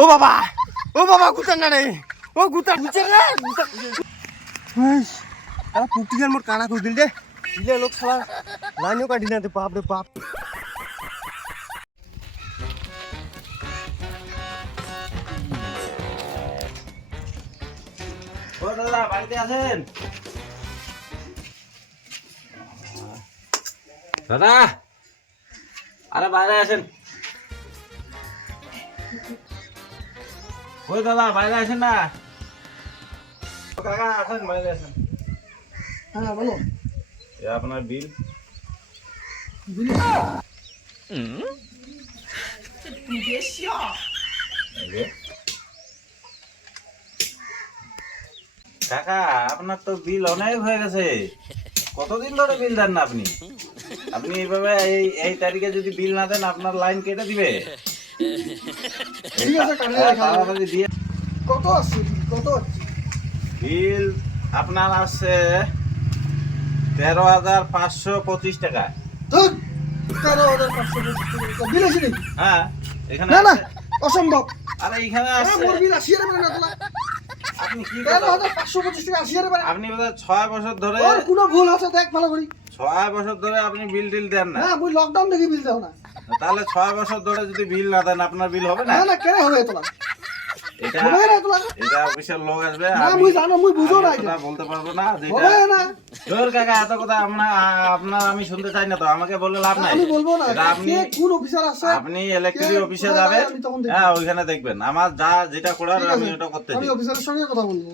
ও বাবা গুতার না রে ও গুতার বুঝছে রে তারা পুকটিকার মোর কানা করে দিল রে দিলে লোক শালা লাইনও কাটি না বাপ রে বাপ ও দাদা বাড়িতে আছেন? দাদা আরে বাইরে আসেন। ওই দাদা বাইরে আসেন না। কাকা আসেন বাইরে আসেন। হ্যাঁ বলো এ আপনার বিল। কাকা আপনার তো বিল অনেক হয়ে গেছে। কতদিন ধরে বিল দেন না আপনি? আপনি এইভাবে এই তারিখে যদি বিল না দেন আপনার লাইন কেটে দিবে। ঠিক আছে তাড়াতাড়ি দিয়ে কত আছে কত আছে বিল আপনার আছে 13,525 টাকা। ধুর 13,525 বিল আছে নাকি? হ্যাঁ এখানে না না আছে। অসম্ভব আরে এখানে আছে। মোর বিল 80 এর না তোলা আপনি কি কথা? 13,525 টাকা 80 এর পারে আপনি বোধহয় 6 বছর ধরে ওর কোনো ভুল আছে দেখ ভালো করে 6 বছর ধরে আপনি বিল টিল দেন না। হ্যাঁ মুই লকডাউন থেকে বিল দাও না তাহলে 6 বছর ধরে যদি বিল না দেন আপনার বিল হবে না? না না কেন হবে তোলা এটা হবে না তোলা এটা অফিসের লোক আসবে। না মুই জানো মুই বুঝো না এটা বলতে পারবো না যেটা হবে না জোর কাকা এত কথা আপনার আমি শুনতে চাই না তো। আমাকে বললে লাভ নাই। আমি বলবো না এটা আপনি কে কোন অফিসার আছে আপনি ইলেকট্রিক কে অফিসে কোথায় যাবেন। আমি তখন দেখবো। হ্যাঁ ওইখানে দেখবেন আমার যেটা করার ঠিক আমি আছে, ওটা করতে আমি দিই। অফিসারের সঙ্গে কথা বলবো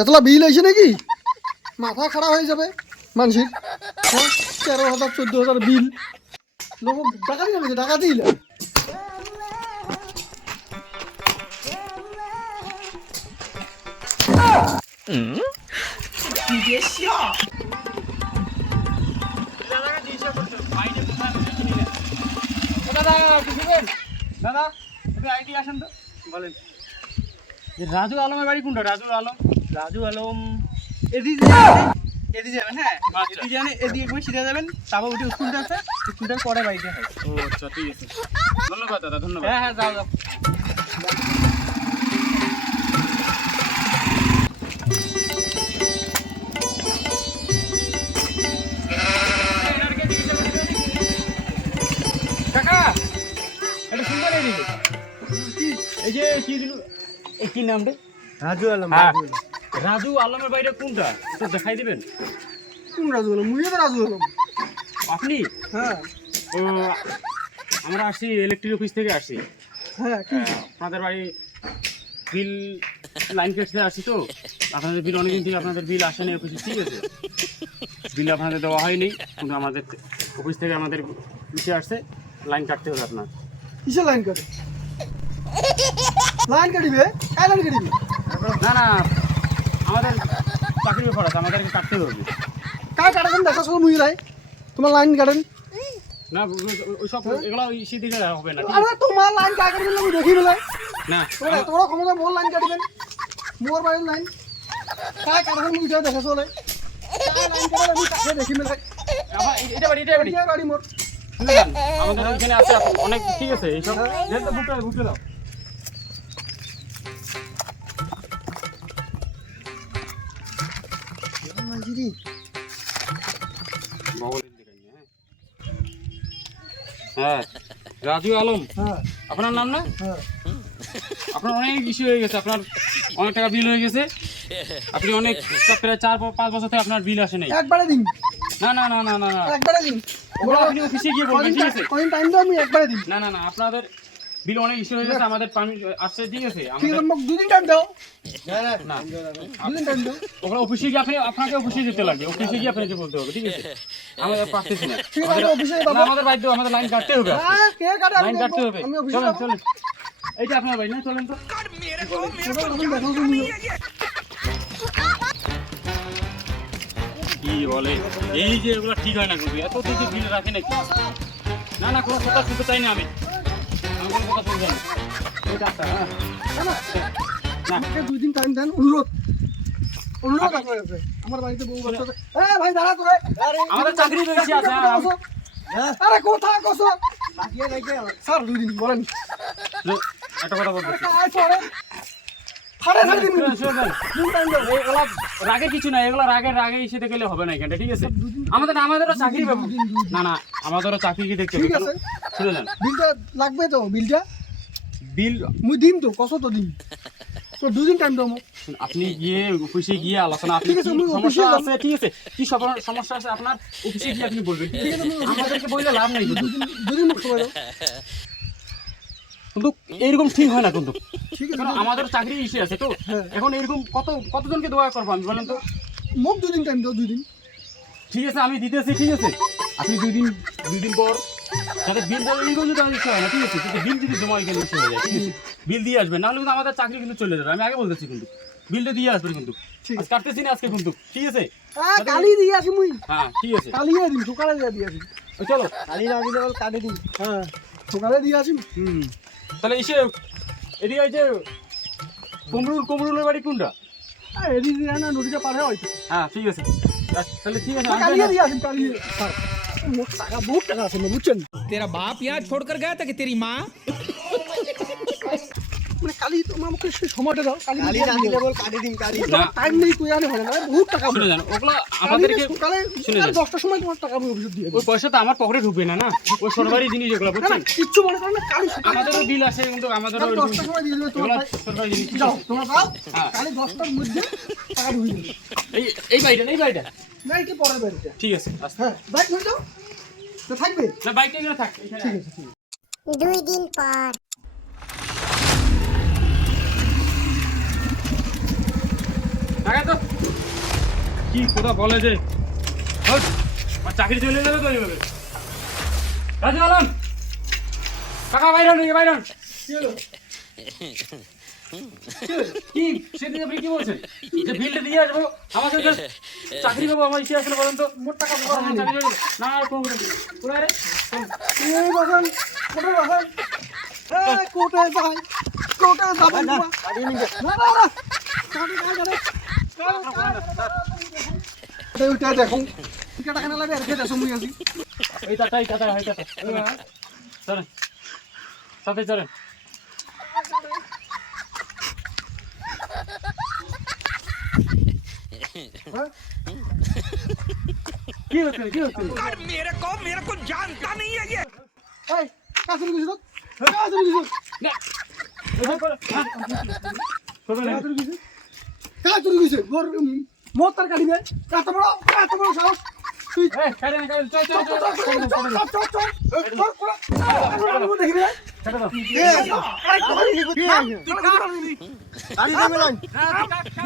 এতলা বিল আইছে নাকি মাথা খারাপ হয়ে যাবে মানুষের 13,000 14,000 বিল লোক টাকা দিয়ে টাকা দিলে দাদা একটু আইডি আসেন তো বলেন। রাজু আলমের বাড়ি কোনটা? রাজু আলম এদিকে যাবেন। হ্যাঁ এদিকে যাবেন, এদিকে একবার সিধা যাবেন, তারপর উঠে স্কুলটা আছে, স্কুলটার পরে বাড়িতে হয়। ও আচ্ছা ঠিক আছে, ধন্যবাদ দাদা ধন্যবাদ। হ্যাঁ হ্যাঁ যাও। কাকা এটা শুনতে এদিকে এই যে কি নামটা? রাজু আলম রাজু আলমের বাড়িটা কোনটা একটু দেখাই দিবেন? কোন রাজু আলম মুই তো রাজু আলম আপনি? হ্যাঁ ও আমরা আসছি ইলেকট্রিক অফিস থেকে আসছি। হ্যাঁ আপনাদের বাড়ি বিল লাইন কেটে আসছি তো আপনাদের বিল অনেকদিন থেকে আপনাদের বিল আসেনি অফিসে। ঠিক আছে বিল আপনাদের দেওয়া হয়নি কিন্তু আমাদের অফিস থেকে আমাদের নিচে আসছে লাইন কাটতে হবে আপনার। কিসের লাইন কাটে লাইন কাটিবে কাই লাইন কাটিবে না না আমাদের চাকরির ব্যাপার আছে, আমাদেরকে কাটতে হবে। কাই কাটাবেন দেখা শুধু মুই লাই তোমার লাইন কাটেন না ওই সব এগুলো সেদিকে হবে না। আরে তোমার লাইন কাই কাটবেন আমি দেখি বেলাই না তোমরা এত বড় ক্ষমতা মোর লাইন কাটিবেন মোর বাড়ির লাইন কাই কাটাবেন মুই দেখা চলে কাই লাইন কাটে আমি কাছে দেখি বেলাই এটা বাড়ি এই বাড়ি মোর আমাদের এখানে আছে অনেক। ঠিক আছে এইসব বুঝতে দাও। মাঝিরি হ্যাঁ রাজু আলম হ্যাঁ আপনার নাম না? হ্যাঁ আপনার অনেক ইস্যু হয়ে গেছে, আপনার অনেক টাকা বিল হয়ে গেছে। আপনি অনেক প্রায় 4-5 বছর থেকে আপনার বিল আসে নাই। একবারে দিন না না না না না না একবারে দিন ওগুলো আপনি অফিসে গিয়ে বলবেন। ঠিক আছে কদিন টাইম দাও আমি একবারে দিন না না না আপনাদের বিল অনেক ইস্যু হয়ে গেছে, আমাদের আসছে। ঠিক আছে ঠিক আমাদের আছে মোক দুদিন টাইম দাও না দুদিন টাইম দাও ওগুলো অফিসে গিয়ে আপনাকে অফিসে যেতে লাগে, অফিসে গিয়ে আপনাকে বলতে হবে। ঠিক আছে আমাদের পারতেছি না। ঠিক আছে অফিসে না, আমাদের বাড়িতে আমাদের লাইন কাটতে হবে। হ্যাঁ কে কাটে লাইন কাটতে হবে। আমি অফিসে চলেন যাব চলেন এইটা আপনার বাড়ি না? চলেন তো। কি বলে এই যে এগুলো ঠিক হয় না কিন্তু এত দিকে বিল রাখে নাকি? না না কোনো কথা শুনতে চাই না আমি কোনো কথা শুনতে চাই না। ওই ডাক্তার হ্যাঁ না আমাকে 2 দিন টাইম দেন অনুরোধ আপনার কাছে আমার বাড়িতে বউ বাচ্চা আছে এ ভাই দাঁড়া তো আমাদের চাকরি রয়েছে আছে। আরে কোথা কসো লাগিয়ে লাগিয়ে স্যার 2 দিন বলেন একটা কথা বলতে কাজ করে ফাড়ে ফাড়ে দিন এগুলা রাগের কিছু না, এগুলো রাগে এসে গেলে হবে না এখানটা, ঠিক আছে? আমাদেরও চাকরি পাবো না, না আমাদেরও চাকরি কি দেখতে হবে। ঠিক আছে, শুনে যান, বিলটা লাগবে তো, বিলটা বিল মুই দিম তো, কত তো দিম তো, 2 দিন টাইম দাও মোক। আপনি গিয়ে অফিসে গিয়ে আলোচনা, আপনি ঠিক আছে, কি আমি অফিসে সমস্যা যাবো। আছে, ঠিক আছে, কি সমস্যা আছে আপনার অফিসে গিয়ে আপনি বলবেন, ঠিক আছে? আমাদেরকে বললে লাভ নাই কিন্তু। 2 দিন মোক সময় দাও। কিন্তু এইরকম ঠিক হয় না কিন্তু, ঠিক আছে, কারণ আমাদের চাকরি ইসে আছে তো। হ্যাঁ। এখন এরকম কতজনকে দোয়া করবো আমি, বলেন তো? মোক 2 দিন টাইম দাও, 2 দিন। ঠিক আছে আমি দিতেছি, ঠিক আছে? আপনি 2 দিন পর যাতে বিল ইনকম যদি ইস্যু হয় না, ঠিক আছে? কিন্তু বিল যদি জমা এখানে ইস্যু হয়ে যায়, ঠিক আছে? বিল দিয়ে আসবেন, নাহলে কিন্তু আমাদের চাকরি কিন্তু চলে যাবে। আমি আগে বলতেছি কিন্তু বিলটা দিয়ে আসবেন কিন্তু, ঠিক আজ কাটতেছি না আজকে কিন্তু, ঠিক আছে? কালি দিয়ে আসি মুই, হ্যাঁ ঠিক আছে, কালি দিন, সকালে দিয়ে আসি। ওই চলো। কালি না দিলে কাটে দিন। হ্যাঁ, সকালে দিয়ে আসি। তাহলে এসে এদিকে এই যে কমরুলের বাড়ি কোনটা? এদিকে না, নদীটা পার হয়ে হয়তো। হ্যাঁ ঠিক আছে, তাহলে ঠিক আছে। কালি দিয়ে আসি, কালি। মোট টাকা, বহুত টাকা আছে, বুঝছেন? तेरा बाप यहाँ छोड़कर गया था कि तेरी माँ? মানে কালি তোমার আমাকে সেই সময়টা দাও, কালি না দিলে বল কাটে দিন কালি। না, টাইম নেই, কই আনে হয় না, বহুত টাকা। শুনে যান, ওগুলো আমাদেরকে সকালে শুনে যান। 10টার সময় তোমার টাকা আমি অফিসে দিয়ে দেব। ওই পয়সা তো আমার পকেটে ঢুকবে না, না ওই সরকারি জিনিস এগুলো, না না, বুঝছেন? কিচ্ছু মনে করো না, কালি সকালে আমাদেরও বিল আছে কিন্তু আমাদেরও কালি 10টার সময় দিয়ে দেবে তোমার এগুলো ভাই। সরকারি জিনিস। যাও, তোমরা যাও, হ্যাঁ। কালি 10টার মধ্যে টাকা ঢুকিয়ে দেবে। এই বাড়িটা না, এটা পরের বাড়িটা। ঠিক আছে, আচ্ছা। হ্যাঁ, বাইক ধরে যাও, তো থাকবে। না বাইকটা এখানে থাক, এখানে ঠিক আছে, ঠিক আছে। 2 দিন পর। টাকা তো কি কথা বলে যে হট, আর চাকরি চলে যাবে তো এইভাবে। রাজু আলম টাকা বাইরন কি হলো? কি সেদিন আপনি কি বলছেন যে বিলটা দিয়ে আসবো, আমাদের যে চাকরি পাবো, আমার ইচ্ছে আসলে বলেন তো? মোট টাকা পাবো, আমার চাকরি পাবো না, আর কোনো কোথায় রে? এই বাগান, কোথায় বাগান? এই কোথায় যাই? কোথায় যাবো না, বাবা? কাটিয়ে নিন গে। না, না, না। কাটি, কাটি, কাটি। ওইটা দেখো, টিকা টাকা না লাগে, আর খেতে সময় আছি। এই তাতাই চলেন সাথে চলেন। কি হচ্ছে मेरे को जानता नहीं है ये। এই, কাছে নিয়ে গেছো? কাছে নিয়ে গেছো? না এসব করে হ্যাঁ শোনো না, কাছে নিয়ে গেছো? কাছে নিয়ে গেছো? ওর মত তার কাটিবে। এত বড় সাহস। তুই এই কারে না কারে চল চল চল দেখবি না? কাটে দাও। কালি দামে লাইন।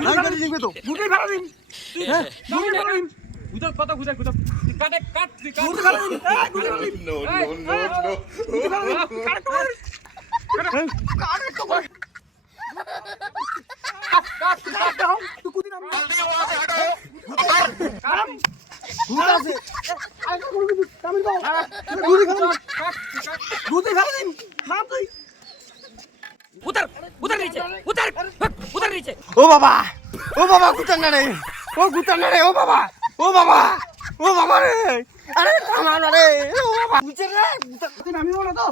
লাইন কাটি দিবে তো। দুটোই ভাড়া দিন। হ্যাঁ, দুটোই ভাড়া দিন। গুজব কথা গুজব কাটে কাট দুটোই ভাড়া দিন। এই, দুটোই ভাড়া দিন। দুটোই ভাড়া দিন। কাটে তো বল। কাট দাও। তুই কুদি নাম। কাম। ভূত আছে। আই তো করবি তুই। কামিল দাও। দুটোই ভাড়া দিন। দুটোই ভাড়া দিন। নাম তুই। उतर नीचे। ও বাবা গুতান না রে। ও গুতান না রে, ও বাবা রে। আরে থামা না রে। ও বাবা গুতান রে। তুই নামিও না তো।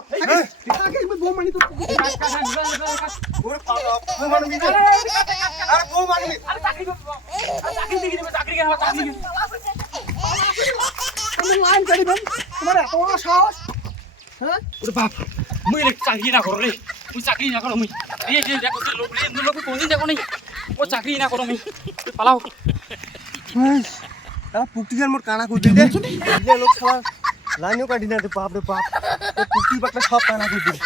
আগে বউ মানি তো। ওরে বাবা, ও মানু মিলে। আরে ও মানি। আমি লাইন কাটিবেন। তোমার এত বড় সাহস। হ্যাঁ? ওরে বাপ মুই রে চাকরি না করো রে, মুই চাকরি না করো মুই এই যে দেখো লোক কোনদিন দেখো নাই, ও চাকরি না করো মুই পালাও। তারা পুকটিদের মোর কানা করে দিলে। দিলে লোক শালা লাইনও কাটি না রে, বাপ রে বাপ। পুকটি বাকটা সব কানা করে দিলে।